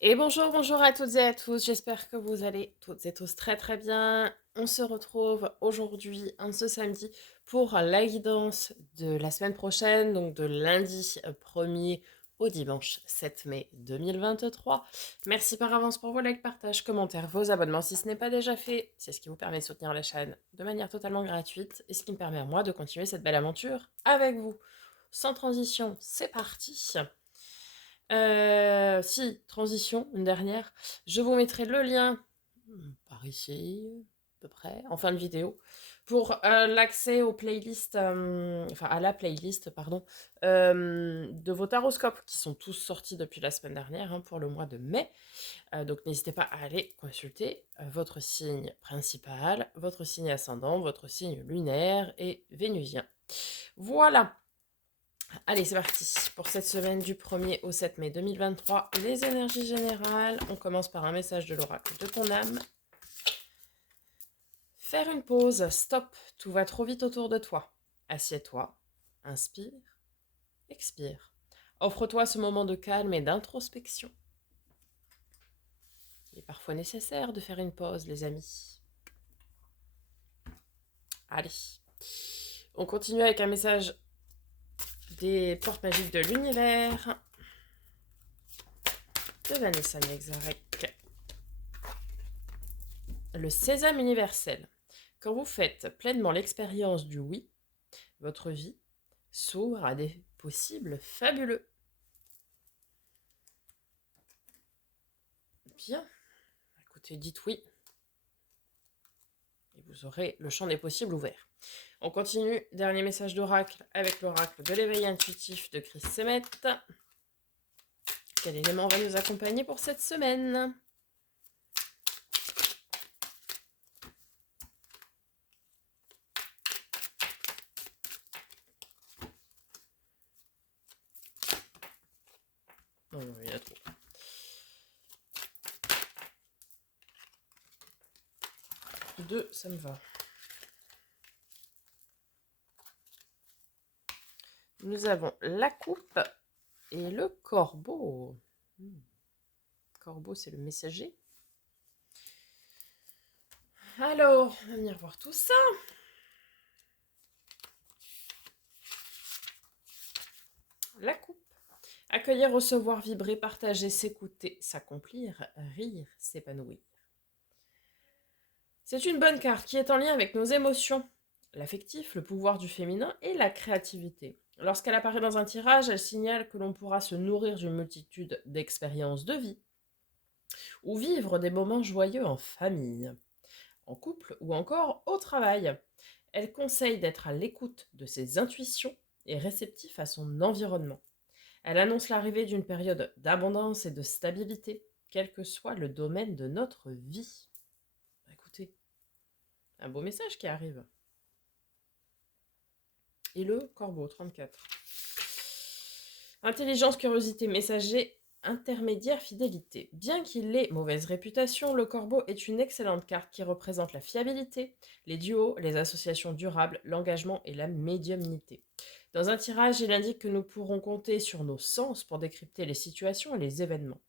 Et bonjour, bonjour à toutes et à tous. J'espère que vous allez toutes et tous très très bien. On se retrouve aujourd'hui, ce samedi, pour la guidance de la semaine prochaine, donc de lundi 1er au dimanche 7 mai 2023. Merci par avance pour vos likes, partages, commentaires, vos abonnements si ce n'est pas déjà fait. C'est ce qui vous permet de soutenir la chaîne de manière totalement gratuite et ce qui me permet à moi de continuer cette belle aventure avec vous. Sans transition, c'est parti. Si, transition, une dernière. Je vous mettrai le lien, par ici, à peu près, en fin de vidéo, pour l'accès aux playlists, enfin à la playlist, pardon, de vos taroscopes qui sont tous sortis depuis la semaine dernière pour le mois de mai. Donc n'hésitez pas à aller consulter votre signe principal, votre signe ascendant, votre signe lunaire et vénusien. Voilà. Allez, c'est parti pour cette semaine du 1er au 7 mai 2023. Les énergies générales. On commence par un message de l'oracle de ton âme. Faire une pause. Stop. Tout va trop vite autour de toi. Assieds-toi. Inspire. Expire. Offre-toi ce moment de calme et d'introspection. Il est parfois nécessaire de faire une pause, les amis. Allez. On continue avec un message des portes magiques de l'univers de Vanessa Nexarek. Le sésame universel. Quand vous faites pleinement l'expérience du oui, votre vie s'ouvre à des possibles fabuleux. Bien, écoutez, dites oui, et vous aurez le champ des possibles ouvert. On continue, dernier message d'oracle avec l'oracle de l'éveil intuitif de Chris Semet. Quel élément va nous accompagner pour cette semaine ? Non, non, il y en a trop. Deux, ça me va. Nous avons la coupe et le corbeau. Corbeau, c'est le messager. Alors, on va venir voir tout ça. La coupe. Accueillir, recevoir, vibrer, partager, s'écouter, s'accomplir, rire, s'épanouir. C'est une bonne carte qui est en lien avec nos émotions, l'affectif, le pouvoir du féminin et la créativité. Lorsqu'elle apparaît dans un tirage, elle signale que l'on pourra se nourrir d'une multitude d'expériences de vie ou vivre des moments joyeux en famille, en couple ou encore au travail. Elle conseille d'être à l'écoute de ses intuitions et réceptif à son environnement. Elle annonce l'arrivée d'une période d'abondance et de stabilité, quel que soit le domaine de notre vie. Écoutez, un beau message qui arrive. Et le corbeau, 34. Intelligence, curiosité, messager, intermédiaire, fidélité. Bien qu'il ait mauvaise réputation, le corbeau est une excellente carte qui représente la fiabilité, les duos, les associations durables, l'engagement et la médiumnité. Dans un tirage, il indique que nous pourrons compter sur nos sens pour décrypter les situations et les événements.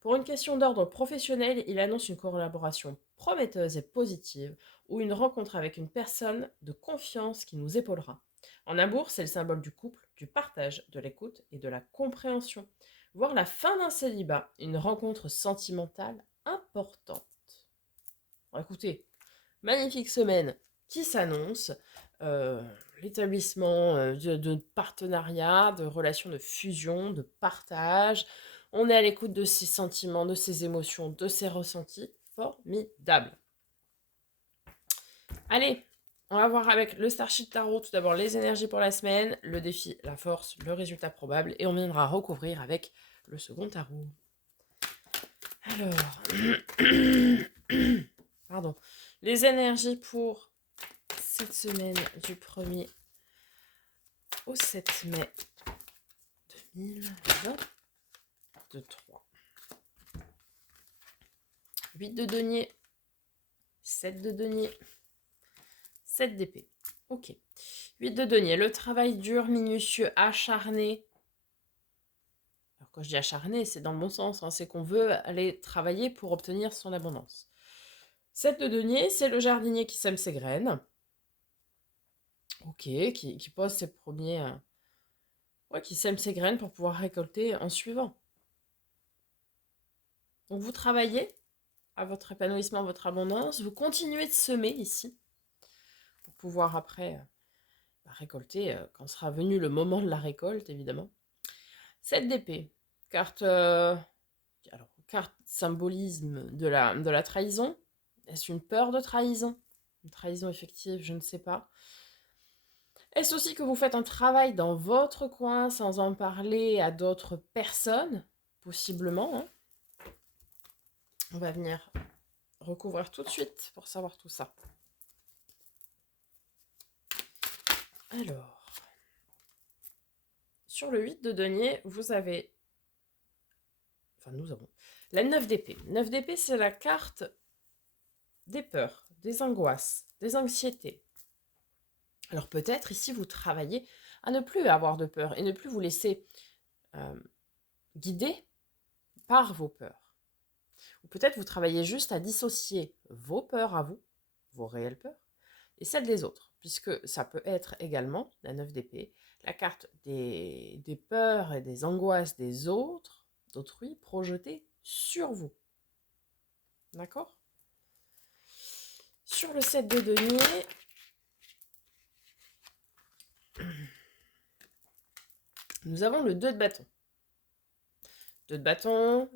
Pour une question d'ordre professionnel, il annonce une collaboration prometteuse et positive ou une rencontre avec une personne de confiance qui nous épaulera. En amour, c'est le symbole du couple, du partage, de l'écoute et de la compréhension. Voir la fin d'un célibat, une rencontre sentimentale importante. Bon, écoutez, magnifique semaine qui s'annonce. Euh, L'établissement de partenariat, de relations de fusion, de partage. On est à l'écoute de ses sentiments, de ses émotions, de ses ressentis. Formidable. Allez, on va voir avec le Starship Tarot tout d'abord les énergies pour la semaine, le défi, la force, le résultat probable, et on viendra recouvrir avec le second tarot. Alors, pardon, les énergies pour cette semaine du 1er au 7 mai 2023. 8 de denier, 7 de denier, 7 d'épée. Ok. 8 de denier, le travail dur, minutieux, acharné, Alors quand je dis acharné, c'est dans le bon sens, hein, c'est qu'on veut aller travailler pour obtenir son abondance. 7 de denier, c'est le jardinier qui sème ses graines. Ok, qui pose ses premiers... ouais, qui sème ses graines pour pouvoir récolter en suivant. Donc vous travaillez à votre épanouissement, votre abondance, vous continuez de semer ici pour pouvoir après récolter quand sera venu le moment de la récolte, évidemment. 7 d'épée, carte, alors, carte symbolisme de la trahison. Est-ce une peur de trahison? Une trahison effective, je ne sais pas. Est-ce aussi que vous faites un travail dans votre coin sans en parler à d'autres personnes? Possiblement, hein. On va venir recouvrir tout de suite pour savoir tout ça. Alors, sur le 8 de denier, vous avez... Enfin, nous avons la 9 d'épée. 9 d'épée, c'est la carte des peurs, des angoisses, des anxiétés. Alors peut-être ici, vous travaillez à ne plus avoir de peur et ne plus vous laisser guider par vos peurs. Ou peut-être vous travaillez juste à dissocier vos peurs à vous, vos réelles peurs, et celles des autres, puisque ça peut être également, la 9 d'épée, la carte des peurs et des angoisses des autres, d'autrui, projetées sur vous. D'accord? Sur le 7 de denier, nous avons le 2 de bâton. 2 de bâton,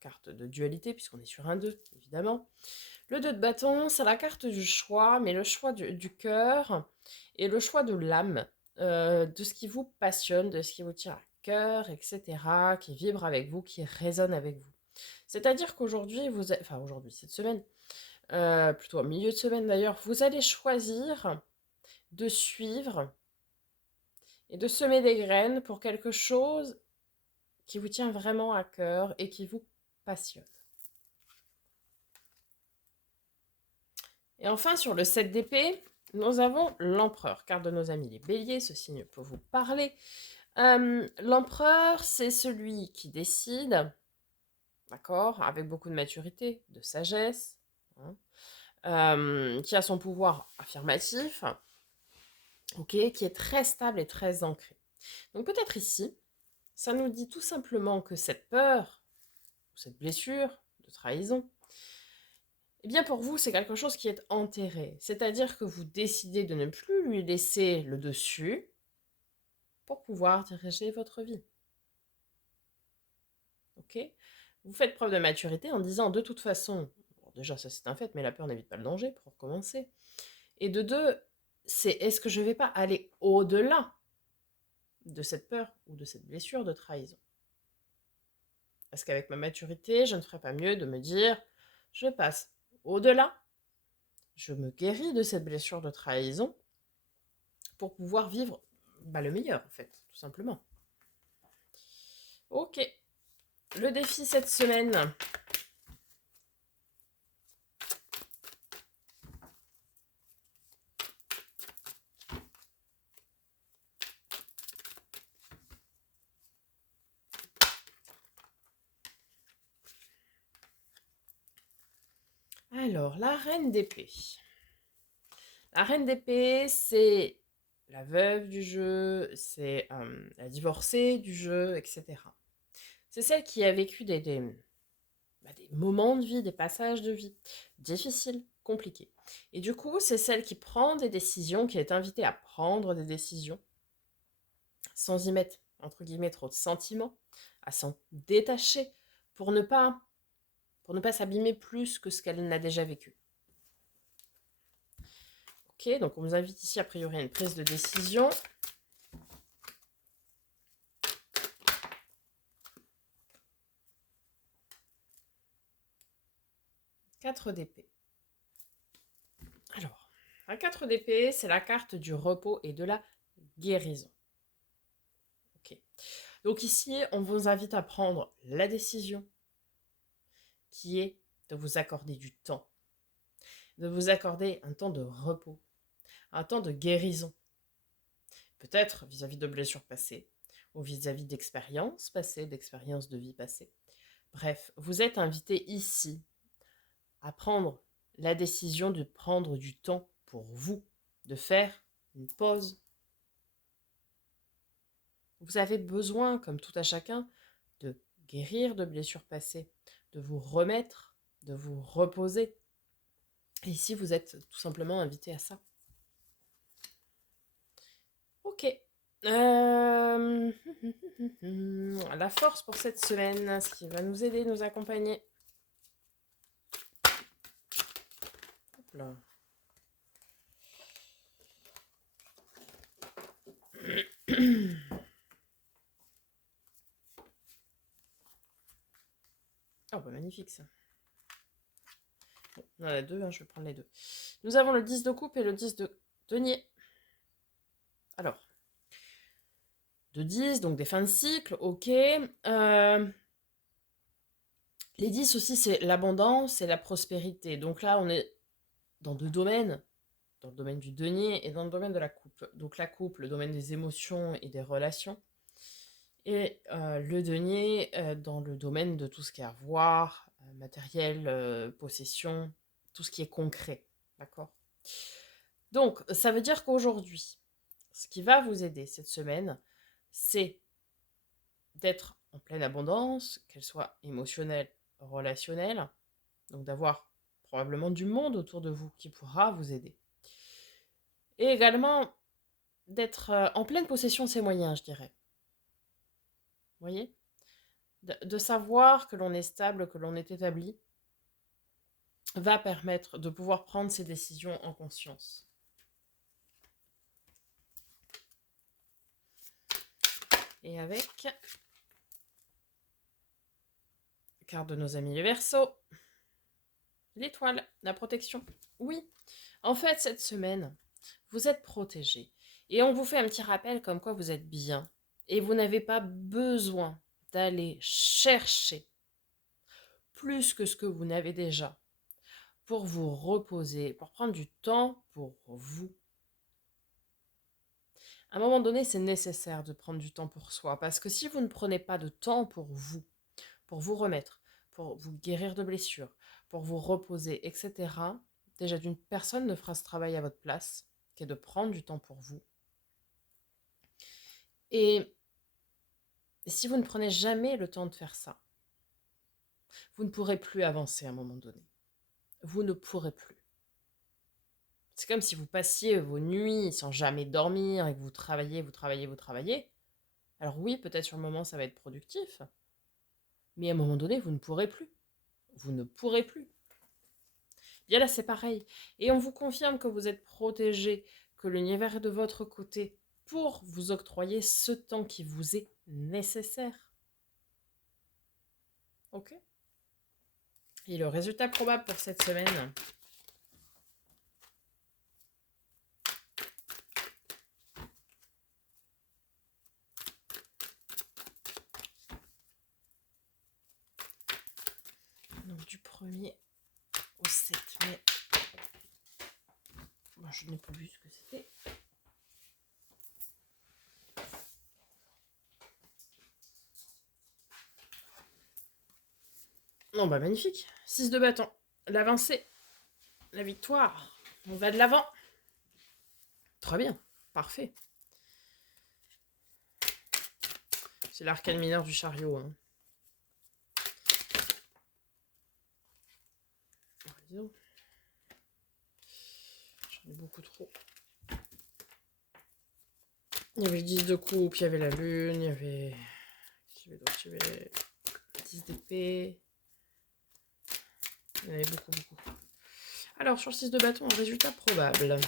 carte de dualité, puisqu'on est sur un 2, évidemment. Le 2 de bâton, c'est la carte du choix, mais le choix du cœur et le choix de l'âme, de ce qui vous passionne, de ce qui vous tient à cœur, etc., qui vibre avec vous, qui résonne avec vous. C'est-à-dire qu'aujourd'hui, aujourd'hui, cette semaine, plutôt au milieu de semaine d'ailleurs, vous allez choisir de suivre et de semer des graines pour quelque chose qui vous tient vraiment à cœur et qui vous passionne. Et enfin, sur le 7 d'épée, nous avons l'empereur, carte de nos amis les béliers, ce signe peut vous parler. L'empereur, c'est celui qui décide, d'accord, avec beaucoup de maturité, de sagesse, hein, qui a son pouvoir affirmatif, ok, qui est très stable et très ancré. Donc peut-être ici, ça nous dit tout simplement que cette peur, cette blessure de trahison, eh bien pour vous, c'est quelque chose qui est enterré. C'est-à-dire que vous décidez de ne plus lui laisser le dessus pour pouvoir diriger votre vie. Ok? Vous faites preuve de maturité en disant de toute façon, bon, déjà ça c'est un fait, mais la peur n'évite pas le danger pour commencer. Et de deux, c'est est-ce que je ne vais pas aller au-delà de cette peur ou de cette blessure de trahison? Parce qu'avec ma maturité, je ne ferais pas mieux de me dire, je passe au-delà, je me guéris de cette blessure de trahison pour pouvoir vivre le meilleur, en fait, tout simplement. Ok, le défi cette semaine. Alors, la reine d'épée. La reine d'épée, c'est la veuve du jeu, c'est la divorcée du jeu, etc. C'est celle qui a vécu des moments de vie, des passages de vie difficiles, compliqués. Et du coup, c'est celle qui prend des décisions, qui est invitée à prendre des décisions, sans y mettre, entre guillemets, trop de sentiments, à s'en détacher, pour ne pas s'abîmer plus que ce qu'elle n'a déjà vécu. Ok, donc on vous invite ici a priori à une prise de décision. Quatre d'épée. Alors, la 4 d'épée, c'est la carte du repos et de la guérison. Ok. Donc ici, on vous invite à prendre la décision qui est de vous accorder du temps, de vous accorder un temps de repos, un temps de guérison. Peut-être vis-à-vis de blessures passées, ou vis-à-vis d'expériences passées, d'expériences de vie passée. Bref, vous êtes invité ici à prendre la décision de prendre du temps pour vous, de faire une pause. Vous avez besoin, comme tout à chacun, de guérir de blessures passées, de vous remettre, de vous reposer. Et ici, vous êtes tout simplement invité à ça. Ok. La force pour cette semaine, ce qui va nous aider, nous accompagner. Hop là. Oh, bah magnifique ça. Bon, on en a deux, hein, je vais prendre les deux. Nous avons le 10 de coupe et le 10 de denier. Alors, de 10, donc des fins de cycle, ok. Les 10 aussi, c'est l'abondance et la prospérité. Donc là, on est dans deux domaines, dans le domaine du denier et dans le domaine de la coupe. Donc la coupe, le domaine des émotions et des relations. Et le denier dans le domaine de tout ce qui est avoir, matériel, possession, tout ce qui est concret. D'accord? Donc, ça veut dire qu'aujourd'hui, ce qui va vous aider cette semaine, c'est d'être en pleine abondance, qu'elle soit émotionnelle, relationnelle, donc d'avoir probablement du monde autour de vous qui pourra vous aider. Et également d'être en pleine possession de ses moyens, je dirais. Vous voyez? De savoir que l'on est stable, que l'on est établi, va permettre de pouvoir prendre ses décisions en conscience. Et avec carte de nos amis les Verseaux, l'étoile, la protection. Oui, en fait, cette semaine, vous êtes protégés. Et on vous fait un petit rappel comme quoi vous êtes bien. Et vous n'avez pas besoin d'aller chercher plus que ce que vous n'avez déjà pour vous reposer, pour prendre du temps pour vous. À un moment donné, c'est nécessaire de prendre du temps pour soi. Parce que si vous ne prenez pas de temps pour vous remettre, pour vous guérir de blessures, pour vous reposer, etc., déjà d'une personne ne fera ce travail à votre place, qui est de prendre du temps pour vous. Et si vous ne prenez jamais le temps de faire ça, vous ne pourrez plus avancer à un moment donné. Vous ne pourrez plus. C'est comme si vous passiez vos nuits sans jamais dormir et que vous travaillez, vous travaillez, vous travaillez. Alors oui, peut-être sur le moment, ça va être productif. Mais à un moment donné, vous ne pourrez plus. Vous ne pourrez plus. Bien là, c'est pareil. Et on vous confirme que vous êtes protégé, que l'univers est de votre côté pour vous octroyer ce temps qui vous est nécessaire. Ok? Et le résultat probable pour cette semaine, donc du 1er au 7 mai. Bon, je n'ai pas vu ce que c'était. Non, bah magnifique. 6 de bâton. L'avancée. La victoire. On va de l'avant. Très bien. Parfait. C'est l'arcane mineur du chariot. Hein. J'en ai beaucoup trop. Il y avait le 10 de coupe, il y avait la lune, il y avait... Il y avait 10 d'épée. Il y en avait beaucoup, beaucoup. Alors, sur le 6 de bâton, un résultat probable.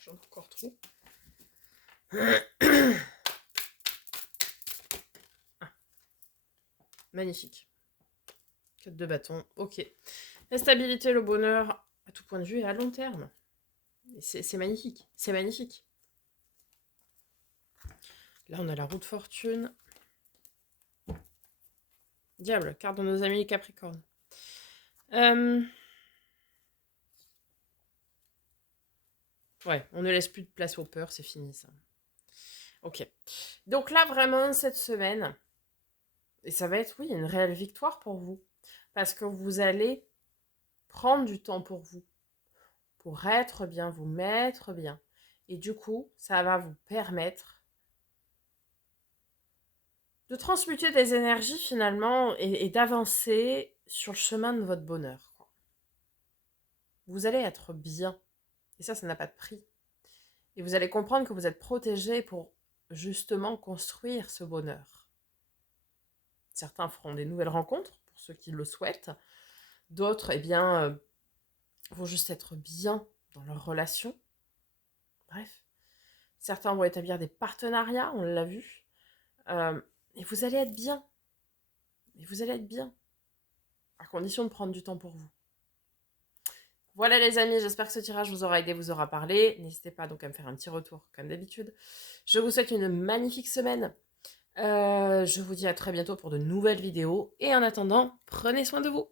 J'en ai encore trop. Ah. Magnifique. 4 de bâton, ok. La stabilité, le bonheur, à tout point de vue et à long terme. C'est magnifique, c'est magnifique. Là, on a la roue de fortune. Diable, carte de nos amis les Capricornes. Ouais, on ne laisse plus de place aux peurs, c'est fini ça. Ok. Donc là, vraiment, cette semaine, et ça va être, oui, une réelle victoire pour vous. Parce que vous allez prendre du temps pour être bien, vous mettre bien. Et du coup, ça va vous permettre de transmuter des énergies finalement et d'avancer sur le chemin de votre bonheur, quoi. Vous allez être bien. Et ça n'a pas de prix. Et vous allez comprendre que vous êtes protégé pour justement construire ce bonheur. Certains feront des nouvelles rencontres, pour ceux qui le souhaitent. D'autres, eh bien, vont juste être bien dans leur relation. Bref. Certains vont établir des partenariats, on l'a vu. Et vous allez être bien. Et vous allez être bien. À condition de prendre du temps pour vous. Voilà les amis, j'espère que ce tirage vous aura aidé, vous aura parlé. N'hésitez pas donc à me faire un petit retour comme d'habitude. Je vous souhaite une magnifique semaine. Je vous dis à très bientôt pour de nouvelles vidéos. Et en attendant, prenez soin de vous.